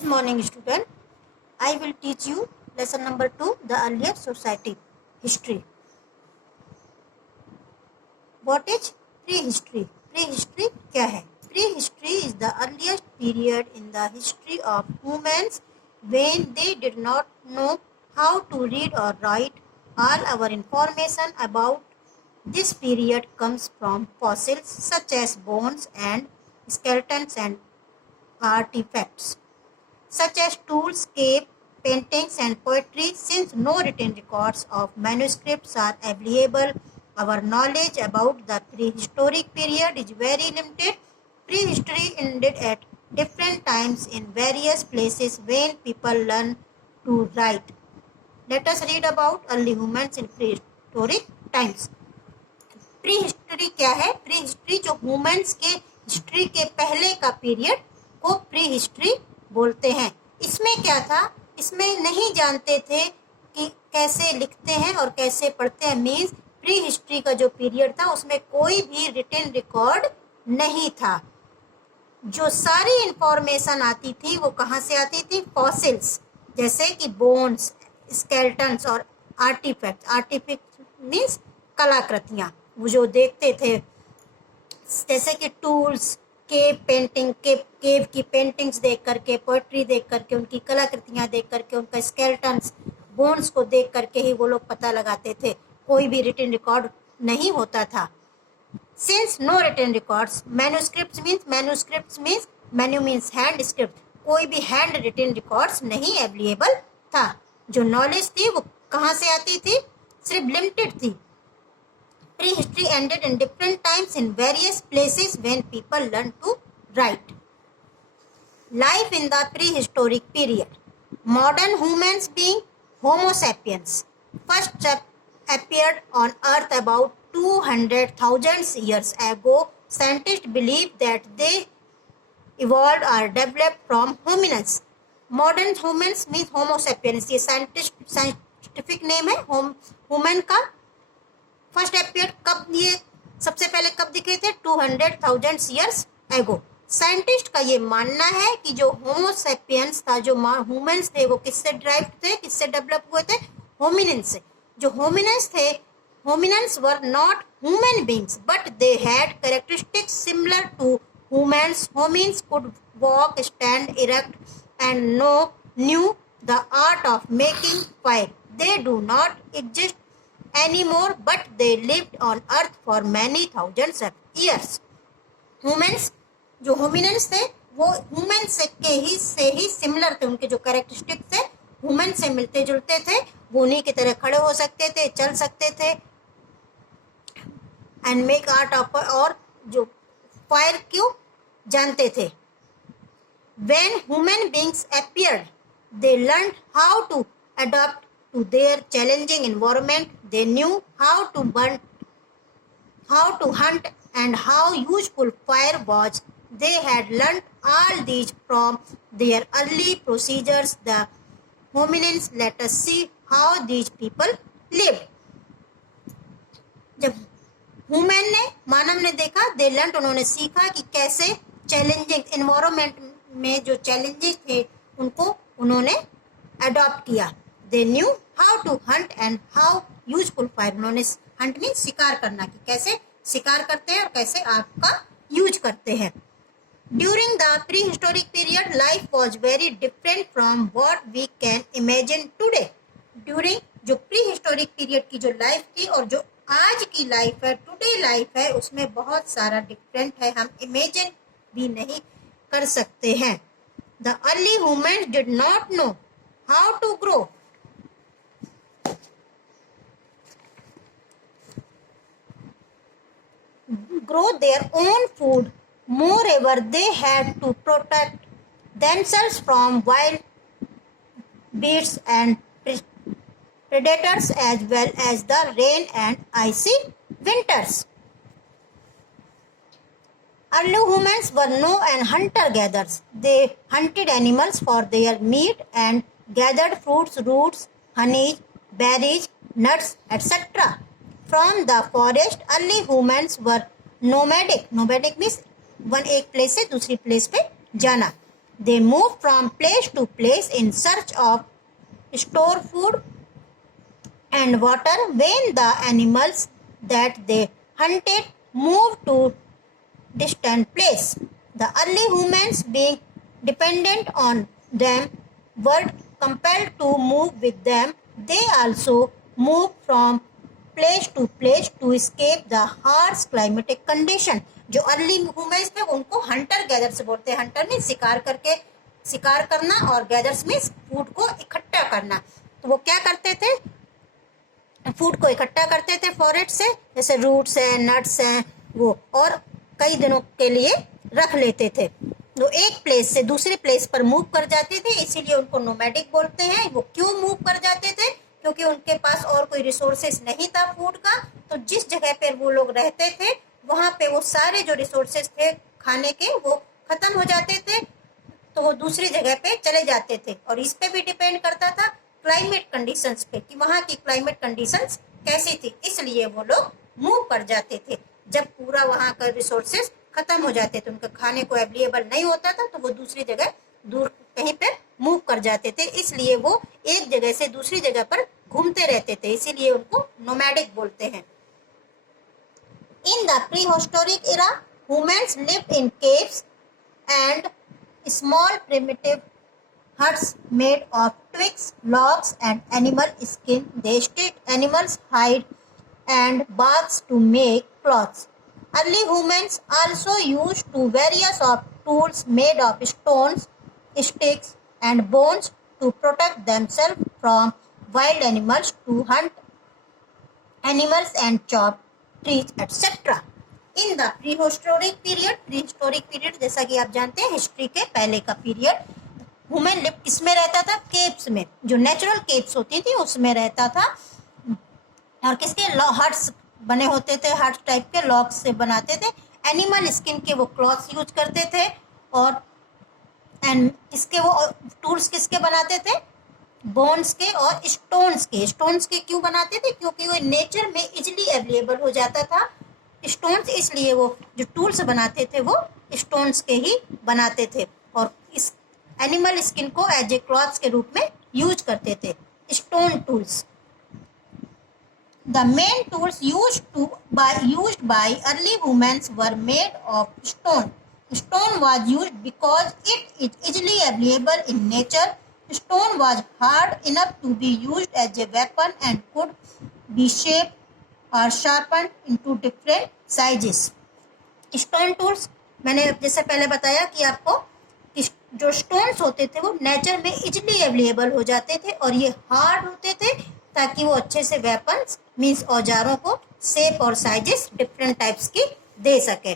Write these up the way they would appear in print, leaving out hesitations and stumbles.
Good morning, student. I will teach you lesson number 2, the earlier society history. What is prehistory? Prehistory क्या है? Prehistory is the earliest period in the history of humans when they did not know how to read or write. All our information about this period comes from fossils such as bones and skeletons and artifacts, such as tools, cave paintings, and poetry. Since no written records of manuscripts are available, our knowledge about the prehistoric period is very limited. Prehistory ended at different times in various places when people learned to write. Let us read about early humans in prehistoric times. Pre history क्या है? Pre history जो humans के history के पहले का period को pre history बोलते हैं. इसमें क्या था? इसमें नहीं जानते थे कि कैसे लिखते हैं और कैसे पढ़ते हैं. मीन्स प्री हिस्ट्री का जो पीरियड था उसमें कोई भी रिटन रिकॉर्ड नहीं था. जो सारी इंफॉर्मेशन आती थी वो कहाँ से आती थी? फॉसिल्स, जैसे कि बोन्स, स्केलेटन्स और आर्टिफैक्ट. आर्टिफैक्ट मीन्स कलाकृतियाँ, वो जो देखते थे, जैसे कि टूल्स, केव पेंटिंग, केव की पेंटिंग्स देख करके, पोएट्री देख करके, उनकी कलाकृतियाँ देख करके, उनका स्केलेटन्स, बोन्स को देख करके ही वो लोग पता लगाते थे. कोई भी रिटन रिकॉर्ड नहीं होता था. Since no written records, manuscripts means manu means hand script, कोई भी हैंड रिटन रिकॉर्ड्स नहीं अवेलेबल था. जो नॉलेज थी वो कहाँ से आती थी? सिर्फ लिमिटेड थी. Prehistory ended in different times in various places when people learned to write. Life in the prehistoric period. Modern humans being Homo sapiens first appeared on Earth about 200,000 years ago. Scientists believe that they evolved or developed from hominids. Modern humans means Homo sapiens. ये scientific name है human का. First appear कब, ये सबसे पहले कब दिखे थे? 200,000 ईयर्स एगो. साइंटिस्ट का ये मानना है कि जो होमो सेपियंस था, जो ह्यूमंस थे, वो किससे ड्राइव थे, किससे डेवलप हुए थे? होमिनिन्स से. जो होमिनिन्स थे, hominins were not human beings but they had characteristics similar to humans. Hominins could walk, stand erect and knew the art of making fire. They do not exist anymore, but they lived on earth for many thousands of years. Humans, जो hominins थे, वो human से ही similar थे. उनके जो characteristic थे human से मिलते जुलते थे. वो उन्हीं की तरह खड़े हो सकते थे, चल सकते थे, एंड मेक आर्ट ऑफ, और जो फायर क्यों जानते थे. When human beings appeared, they learned how to adapt to their challenging environment. They knew how to hunt, and how useful fire was. They had learned all these from their early procedures. The hominins. Let us see how these people lived. जब human ने, मानव ने देखा, they learn, उन्होंने सीखा कि कैसे challenging environment में जो चैलेंजेस थे उनको उन्होंने अडॉप्ट किया. They knew how to hunt and how useful fire. उन्होंने हंट मीन शिकार करना, कि कैसे शिकार करते हैं और कैसे आग का यूज करते हैं. During the prehistoric period life was very different from what we can imagine today. During जो प्री हिस्टोरिक पीरियड की जो लाइफ थी और जो आज की लाइफ है, टुडे लाइफ है, उसमें बहुत सारा डिफरेंट है. हम इमेजिन भी नहीं कर सकते हैं. The early humans did not know how to grow their own food. Moreover, they had to protect themselves from wild beasts and predators, as well as the rain and icy winters. Early humans were no and hunter-gatherers. They hunted animals for their meat and gathered fruits, roots, honey, berries, nuts, etc. From the forest. Early humans were nomadic. Nomadic means one एक place से दूसरी place पे जाना. They moved from place to place in search of store food and water. When the animals that they hunted moved to distant place, the early humans, being dependent on them, were compelled to move with them. They also moved from place to place to escape the harsh climatic condition. जो early humans थे उनको Hunter gathers बोलते हैं. Hunter में शिकार करके शिकार करना और गैदर्स में फूड को इकट्ठा करना. तो वो क्या करते थे, फूड को इकट्ठा करते थे फॉरेस्ट से, जैसे रूट्स हैं, नट्स हैं, वो, और कई दिनों के लिए रख लेते थे. वो एक प्लेस से दूसरे प्लेस पर मूव कर जाते थे, इसीलिए उनको नोमैडिक बोलते हैं. वो क्यों मूव कर जाते थे, क्योंकि उनके पास और कोई रिसोर्सेस नहीं था फूड का. तो जिस जगह पर वो लोग रहते थे वहाँ पे वो सारे जो रिसोर्सेस थे खाने के वो खत्म हो जाते थे, तो वो दूसरी जगह पे चले जाते थे. और इस पे भी डिपेंड करता था क्लाइमेट कंडीशंस पे कि वहाँ की क्लाइमेट कंडीशंस कैसी थी, इसलिए वो लोग मूव कर जाते थे. जब पूरा वहाँ का रिसोर्सेस खत्म हो जाते थे, उनके खाने को अवेलेबल नहीं होता था, तो वो दूसरी जगह दूर कहीं पे मूव कर जाते थे. इसलिए वो एक जगह से दूसरी जगह पर घूमते रहते थे, इसीलिए उनको नोमैडिक बोलते हैं. In the prehistoric era, humans lived in caves and small primitive huts made of twigs, logs, and animal skin. They stitched animals' hide and barks to make clothes. Early humans also used various of tools made of stones, sticks, and bones to protect themselves from wild animals, to hunt animals and chop trees, etc. In the prehistoric period जैसा कि आप जानते हैं history के पहले का period, human live किसमें रहता था, केव्स में, जो नेचुरल केव्स होती थी उसमें रहता था. और किसके हट्स बने होते थे, हट टाइप के लॉग से बनाते थे. एनिमल स्किन के वो क्लॉथ्स यूज करते थे. और एंड किसके वो टूल्स किसके बनाते थे, बोन्स के और स्टोन्स के. स्टोन्स के क्यों बनाते थे, क्योंकि वो नेचर में इजीली अवेलेबल हो जाता था स्टोन्स, इसलिए वो जो टूल्स बनाते थे वो स्टोन्स के ही बनाते थे. और इस एनिमल स्किन को एज ए क्लॉथ्स के रूप में यूज करते थे, stone tools. The main tools used by early humans were made of stone. Stone was used because it is easily available in nature. Stone was hard enough to be used as a weapon and could be shaped or sharpened into different sizes. Stone tools मैंने जैसे पहले बताया कि आपको जो stones होते थे वो नेचर में इजीली अवेलेबल हो जाते थे और ये हार्ड होते थे ताकि वो अच्छे से वेपन्स मीन्स औजारों को शेप और साइजेस डिफरेंट टाइप्स की दे सके.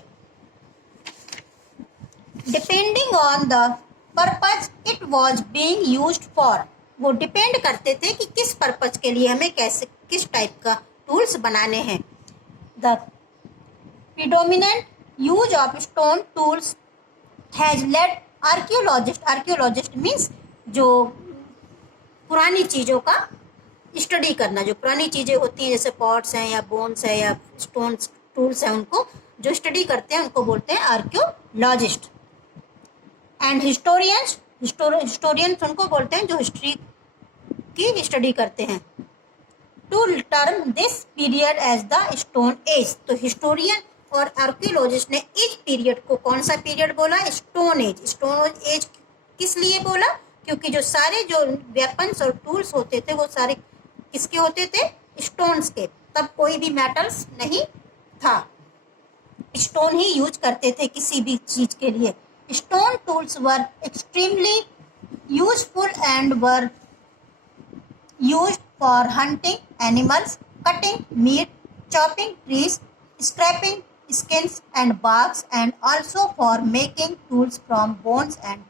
Depending on the purpose it was being used for, वो डिपेंड करते थे कि किस पर्पज के लिए हमें कैसे किस टाइप का टूल्स बनाने हैं. The predominant use of stone tools has lead archaeologist means जो पुरानी चीज़ों का स्टडी करना, जो पुरानी चीज़ें होती हैं जैसे पॉट्स हैं या बोन्स है या स्टोन्स टूल्स हैं, उनको जो स्टडी करते हैं उनको बोलते हैं आर्कियोलॉजिस्ट. एंड हिस्टोरियंस उनको बोलते हैं जो हिस्ट्री की स्टडी करते हैं. To term this period as the stone age, तो हिस्टोरियन और आर्कियोलॉजिस्ट ने इस पीरियड को कौन सा पीरियड बोला, स्टोन एज. स्टोन एज किस लिए बोला, क्योंकि जो सारे जो वेपन्स और टूल्स होते थे वो सारे किसके होते थे, स्टोन्स के. तब कोई भी मेटल्स नहीं था, स्टोन ही यूज करते थे किसी भी चीज के लिए. Stone tools were extremely useful and were used for hunting animals, cutting meat, chopping trees, scraping skins and barks, and also for making tools from bones and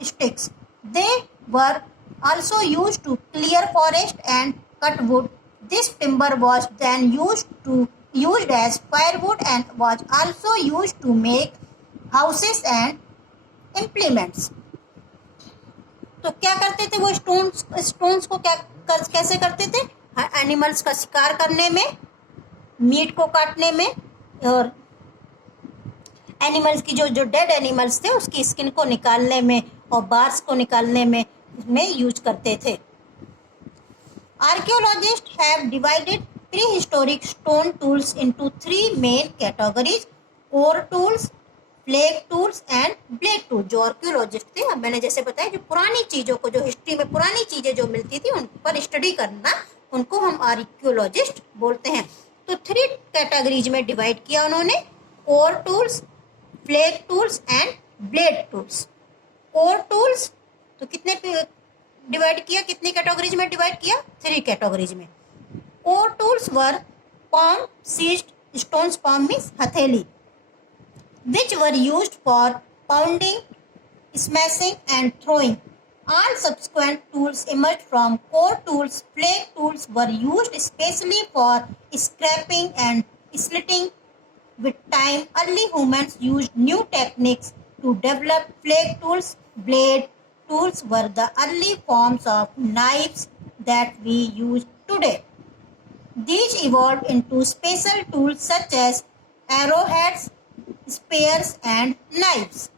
sticks. They were also used to clear forest and cut wood. This timber was then used as firewood and was also used to make houses and implements. तो क्या करते थे वो stones को कैसे करते थे, animals का शिकार करने में, मीट को काटने में, और एनिमल्स की जो डेड एनिमल्स थे उसकी स्किन को निकालने में, और बार्स को निकालने में यूज करते थे। Archaeologists have divided prehistoric stone tools into three main categories: core tools, flake tools and blade tools। जो आर्कियोलॉजिस्ट थे, अब मैंने जैसे बताया, जो पुरानी चीजों को, जो हिस्ट्री में पुरानी चीजें जो मिलती थी उन पर स्टडी करना, उनको हम आर्कियोलॉजिस्ट बोलते हैं। तो 3 कैटेगरीज में डिवाइड किया उन्होंने: core tools, flake tools and blade tools. Core tools तो कितने डिवाइड किया, कितनी कैटेगरीज में डिवाइड किया? 3 कैटेगरीज में। कोर टूल्स वर palm seized stones, palm means हथेली, which were used for pounding, smashing and throwing. All subsequent tools emerged from core tools. Flake tools were used especially for scraping and slitting. With time, early humans used new techniques to develop flake tools. Blade tools were the early forms of knives that we use today. These evolved into special tools such as arrowheads, spears and knives.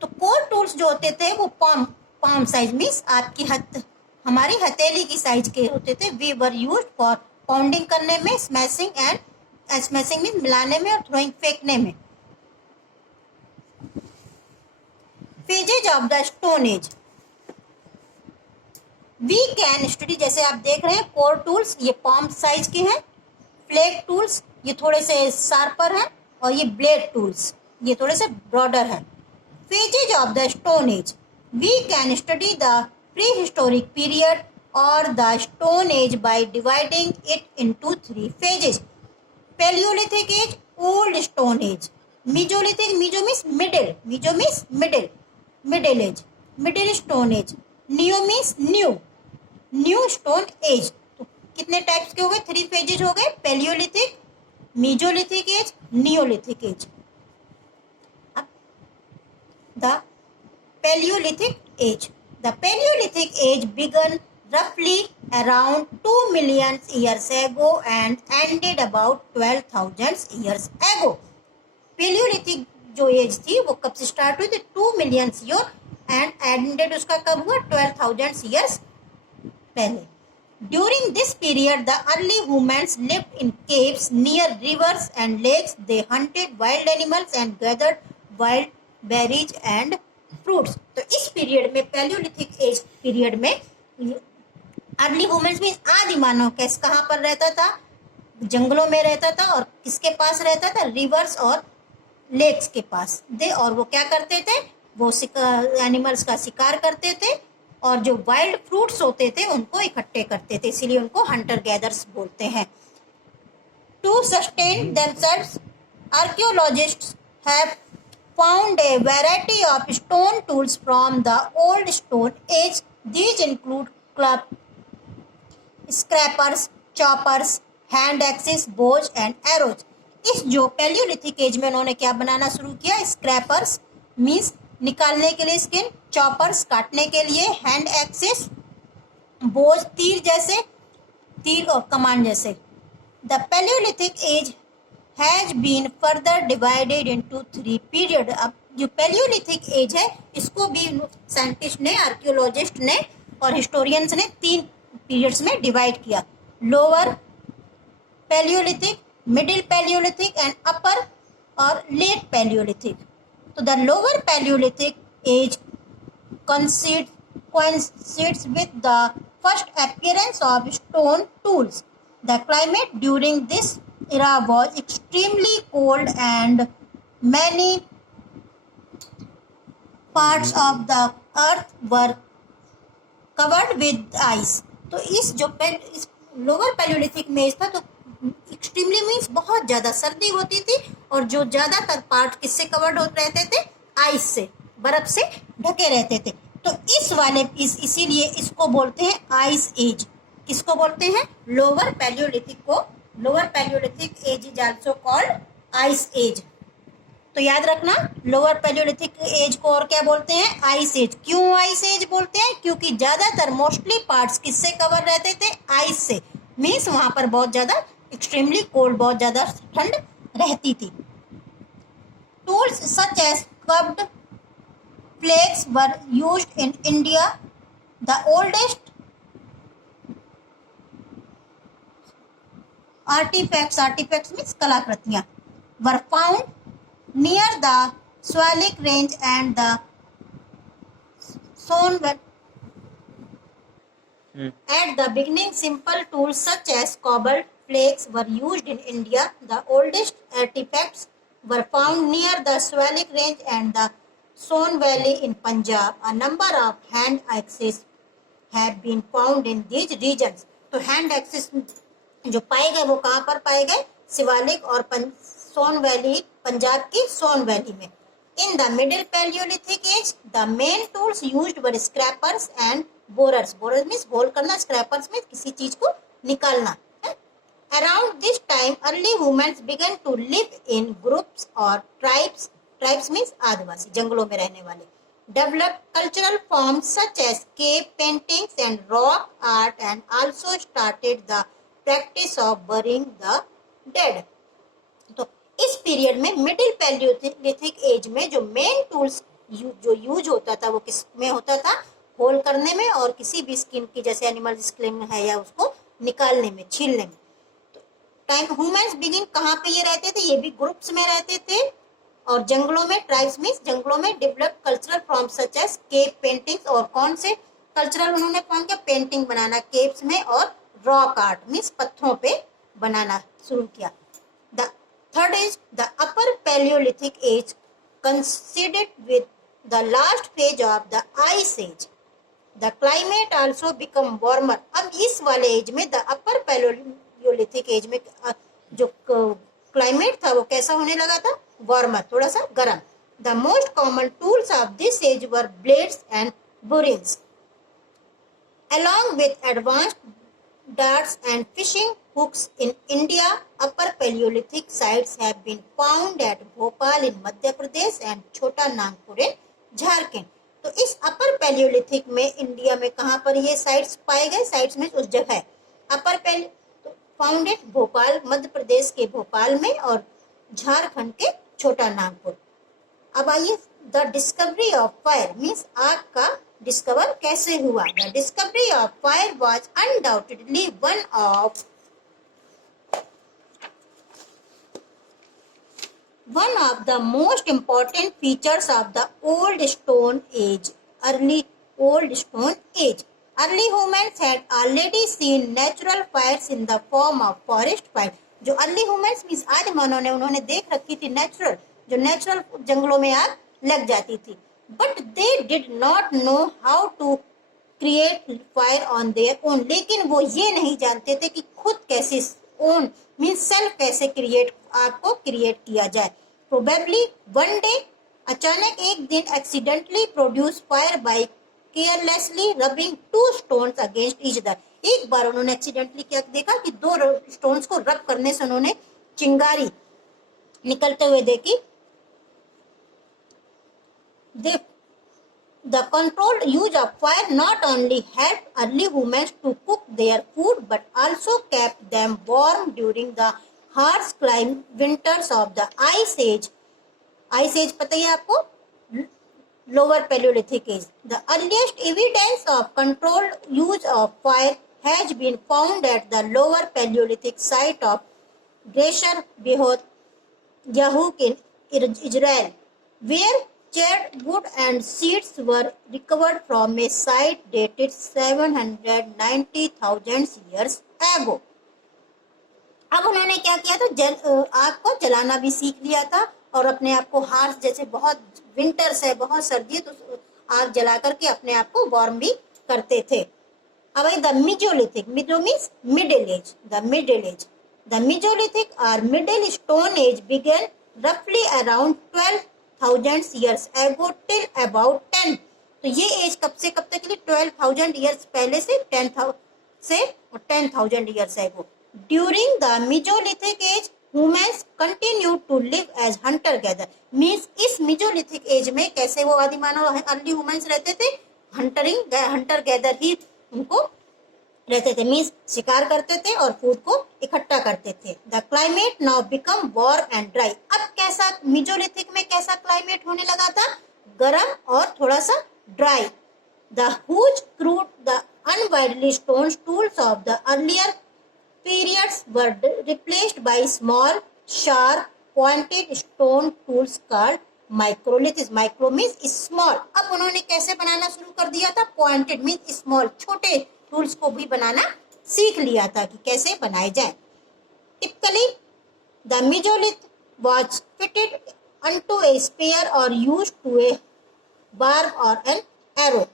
तो core tools जो होते थे वो palm size means आपकी हमारी हथेली की size के होते थे। We were use for pounding करने में, स्मैशिंग मीन्स मिलाने में और थ्रोइंग फेंकने में। Phases of the stone age we can study. जैसे आप देख रहे हैं, कोर टूल्स ये पाम साइज के हैं, फ्लेक टूल्स ये थोड़े से शार्पर हैं, और ये ब्लेड टूल्स ये थोड़े से ब्रॉडर हैं। Phases of the stone age we can study the prehistoric period और the stone age by dividing it into 3 phases: palaeolithic age, old stone age, mesolithic, meso means middle age, middle stone age, neo means new stone age. तो कितने types के हो गए? 3 phases हो गए: palaeolithic, mesolithic age, neolithic age. The palaeolithic age, the palaeolithic age began roughly around 2 million years ago and ended about 12,000 years ago। Palaeolithic जो as थी वो कब से स्टार्ट हुई थी? 2 मिलियन ईयर, एंड एंडेड उसका कब हुआ? 12,000 ईयर्स पहले। During this period the early humans lived in caves near rivers and lakes. They hunted wild animals and gathered wild berries and fruits. तो इस पीरियड में, पैलियोलिथिक एज पीरियड में, early humans means आदि मानव कहाँ पर रहता था? जंगलों में रहता था। और किसके पास रहता था? रिवर्स और लेक्स के पास। और वो क्या करते थे? वो एनिमल्स का शिकार करते थे, और जो वाइल्ड फ्रूट्स होते थे उनको इकट्ठे करते थे, इसीलिए उनको हंटर गैदर्स बोलते हैं। To sustain themselves, archaeologists have found a variety of stone tools from the old stone age. These include club, scrapers, choppers, hand axes, bows and arrows. इस जो पैलियोलिथिक एज में उन्होंने क्या बनाना शुरू किया? स्क्रैपर्स मीन्स निकालने के लिए स्किन, चॉपर्स काटने के लिए, हैंड एक्सेस, बोज तीर और कमान जैसे। The palaeolithic age has been further divided into 3 period. अब जो पैलियोलिथिक एज है इसको भी साइंटिस्ट ने, आर्कियोलॉजिस्ट ने और हिस्टोरियंस ने 3 पीरियड्स में डिवाइड किया: lower palaeolithic, middle palaeolithic and upper और लेट पैलियोलिथिक। तो the lower palaeolithic age coincides with the first appearance of stone tools. The climate during this era was extremely cold and many parts of the earth were covered with ice। तो इस lower Palaeolithic में था तो extremely means बहुत ज़्यादा सर्दी होती थी, और जो ज़्यादातर पार्ट किससे कवर्ड होते रहते थे? आइस से, बर्फ से ढके रहते थे। तो इसीलिए इसको बोलते हैं आइस एज। किसको बोलते हैं? लोअर पैलियोलिथिक को। Lower palaeolithic age is also called ice age. तो याद रखना, लोअर पैलियोलिथिक एज को और क्या बोलते हैं? Ice age. क्यों आइस एज बोलते हैं? क्योंकि ज़्यादातर मोस्टली पार्ट्स किससे कवर रहते थे? आइस से। मीन्स वहाँ पर बहुत ज़्यादा एक्सट्रीमली कोल्ड, बहुत ज़्यादा ठंड रहती थी। Tools such as curved plagues were used in India. The oldest artifacts means कलाकृतियां, were found near the Swalik Range and the Son Valley. At the beginning, simple tools such as cobbled flakes were used in India. The oldest artifacts were found near the Swalik Range and the Son Valley in Punjab. A number of hand axes have been found in these regions. तो hand axis जो पाए गए वो कहाँ पर पाए गए? शिवालिक और सोन वैली, पंजाब की सोन वैली में. In the Middle Paleolithic Age, the main tools used were scrapers and borers. Borers means hole करना, scrapers means किसी चीज को निकालना. Around this time, early humans began to live in groups or tribes. Tribes means आदिवासी, जंगलों में रहने वाले. Developed cultural forms such as cave paintings and rock art, and also started the practice of burying the dead. तो इस period में middle Palaeolithic as में जो main tools जो यूज होता था वो किस में होता था? होल करने में और किसी भी स्किन की, जैसे एनिमल स्किन है या उसको निकालने में, छीलने में. तो टाइम ह्यूमंस बिगिन कहाँ पे ये रहते थे? ये भी ग्रुप्स में रहते थे और जंगलों में. ट्राइब्स मीन्स जंगलों में. Develop cultural forms such as cave paintings, और कौन से कल्चरल उन्होंने फॉर्म किया? पेंटिंग बनाना केव्स में, और रॉक आर्ट मीन्स पत्थरों पे बनाना शुरू किया. The third is the upper palaeolithic age considered with the last phase of the ice age. The climate also become warmer. अब इस वाले एज में, द अपर पैलियोलिथिक एज में जो क्लाइमेट था वो कैसा होने लगा था? वार्मर, थोड़ा सा गर्म. The most common tools of this age were blades and burins. Along with advanced darts and fishing hooks in India, upper Paleolithic sites have been found at Bhopal in Madhya Pradesh and Chota Nagpur in Jharkhand. तो इस अपर Palaeolithic में India में कहाँ पर ये sites पाए गए? Sites में उस जगह अपर फाउंड एट भोपाल, मध्य प्रदेश के भोपाल में, और झारखंड के छोटा नागपुर. अब आइए, the discovery of fire means आग का डिस्कवर कैसे हुआ? The discovery of fire was undoubtedly one of the most important features of the old stone age. Early humans had already seen natural fires in the form of forest fire. जो early humans means आदि मानव ने, उन्होंने देख रखी थी natural, जो natural जंगलों में आग लग जाती थी. But they did not know how to create fire on their own. लेकिन वो ये नहीं जानते थे कि खुद कैसे, ओन मीन्स सेल्फ कैसे आग को क्रिएट किया जाए. प्रोबेबली वन डे, अचानक एक दिन, accidentally produce fire by carelessly rubbing two stones against each other. एक बार उन्होंने एक्सीडेंटली क्या देखा कि दो स्टोन्स को रब करने से उन्होंने चिंगारी निकलते हुए देखी. The controlled use of fire not only helped early humans to cook their food but also kept them warm during the harsh winters of the Ice Age. Ice Age पता है आपको? Lower Paleolithic Age. The earliest evidence of controlled use of fire has been found at the Lower Paleolithic site of Gezer Behot Yahuk in Israel, where charred wood and seeds were recovered from a site dated 790,000 years ago. अब उन्होंने क्या किया था? आग को जलाना भी सीख लिया था, और अपने आप को हार्श, जैसे बहुत विंटर्स है, बहुत सर्दी है, तो आग जला करके अपने आप को वार्म भी करते थे. अब the mesolithic, Mizo means middle as, the middle age. The mesolithic और मिडिल स्टोन एज बिगन रफली around 12,000 years ago till about 10. तो ये एज कब से कब तक के लिए? 12,000 years पहले से 10,000 years ago. During the Mesolithic age, humans continued to live as hunter gatherer. Means इस मिजोलिथिक एज में कैसे वो आदि मानव अर्ली ह्यूमंस रहते थे? हंटर गैदर ही उनको रहते थे, मीन्स शिकार करते थे और फूड को इकट्ठा करते थे. The climate now become warm and dry. अब कैसा मिजोलिथिक में कैसा क्लाइमेट होने लगा था? गर्म और थोड़ा सा dry. The huge crude, the unwieldy stone tools of the earlier periods were replaced by small, sharp, pointed stone tools called microliths. Micro means small. अब उन्होंने कैसे बनाना शुरू कर दिया था? Pointed means small. छोटे टूल्स को भी बनाना सीख लिया था कि कैसे बनाए जाए. Typically, the mesolith was fitted onto a spear or used to a barb or an arrow.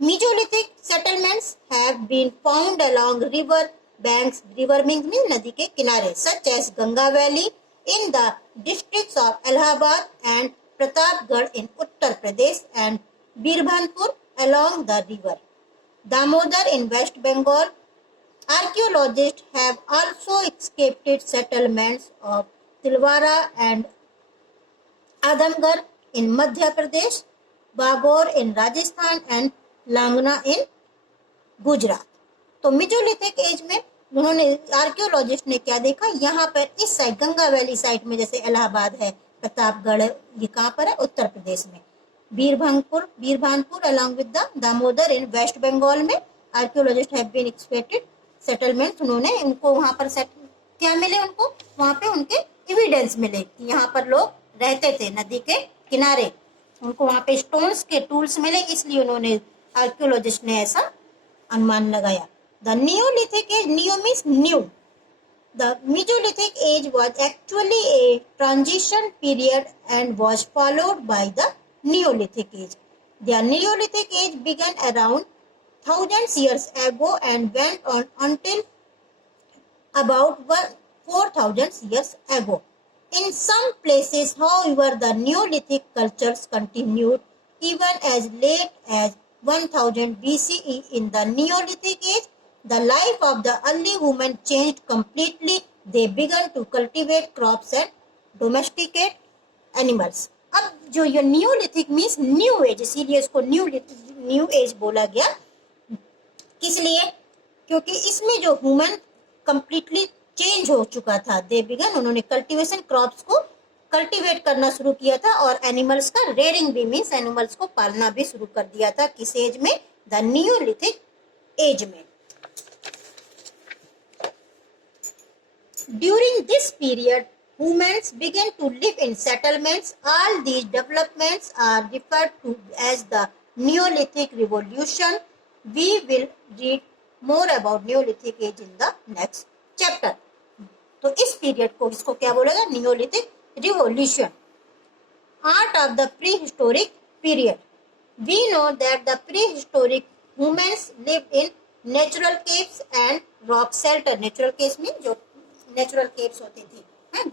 Mesolithic settlements have been found along river banks. River means नदी के किनारे, such as Ganga Valley in the districts of Allahabad and Pratapgarh in Uttar Pradesh and Birbhanpur along the river Damodar in West Bengal. Archaeologists have also excavated settlements of Tilwara and Adamgarh in Madhya Pradesh, Bagor in Rajasthan and लांगना इन गुजरात. तो mesolithic as में उन्होंने archaeologist ने क्या देखा, यहाँ पर इस side Ganga valley side में, जैसे इलाहाबाद है, प्रतापगढ़, ये कहाँ पर है? उत्तर प्रदेश में. Birbhanpur along with the Damodar इन वेस्ट बंगाल में archaeologist have been expected settlement. उन्होंने उनको वहाँ पर क्या मिले, उनको वहाँ पे उनके एविडेंस मिले कि यहाँ पर लोग रहते थे नदी के किनारे. उनको वहाँ पे स्टोन्स के टूल्स मिले, इसलिए उन्होंने आर्कियोलॉजिस्ट ने ऐसा अनुमान लगाया. The neolithic age, neo means new. The mesolithic age was actually a transition period and was followed by the neolithic age. The neolithic age began around 1000 years ago and went on until about 4000 years ago. In some places, however, the Neolithic cultures continued even as late as 1000 BCE. In the Neolithic age, the life of the early human changed completely. They began to cultivate crops and domesticate animals. अब जो ये Neolithic means new age, इसीलिए इसको new age बोला गया. किस लिए? क्योंकि इसमें जो ह्यूमन कंप्लीटली चेंज हो चुका था. दे बिगन, उन्होंने कल्टीवेशन क्रॉप्स को कल्टीवेट करना शुरू किया था और एनिमल्स का रेयरिंग भी मीन्स एनिमल्स को पालना भी शुरू कर दिया था. किस एज में? द नियोलिथिक एज में. During this period humans began to live in settlements. All these developments are referred to as the Neolithic Revolution. We will read more about Neolithic age in the next chapter. तो इस period को इसको क्या बोलेगा? Neolithic revolution. Art of the prehistoric period. We know that the prehistoric humans lived in natural caves and rock shelter. Natural caves mean जो natural caves होती थी, गुफा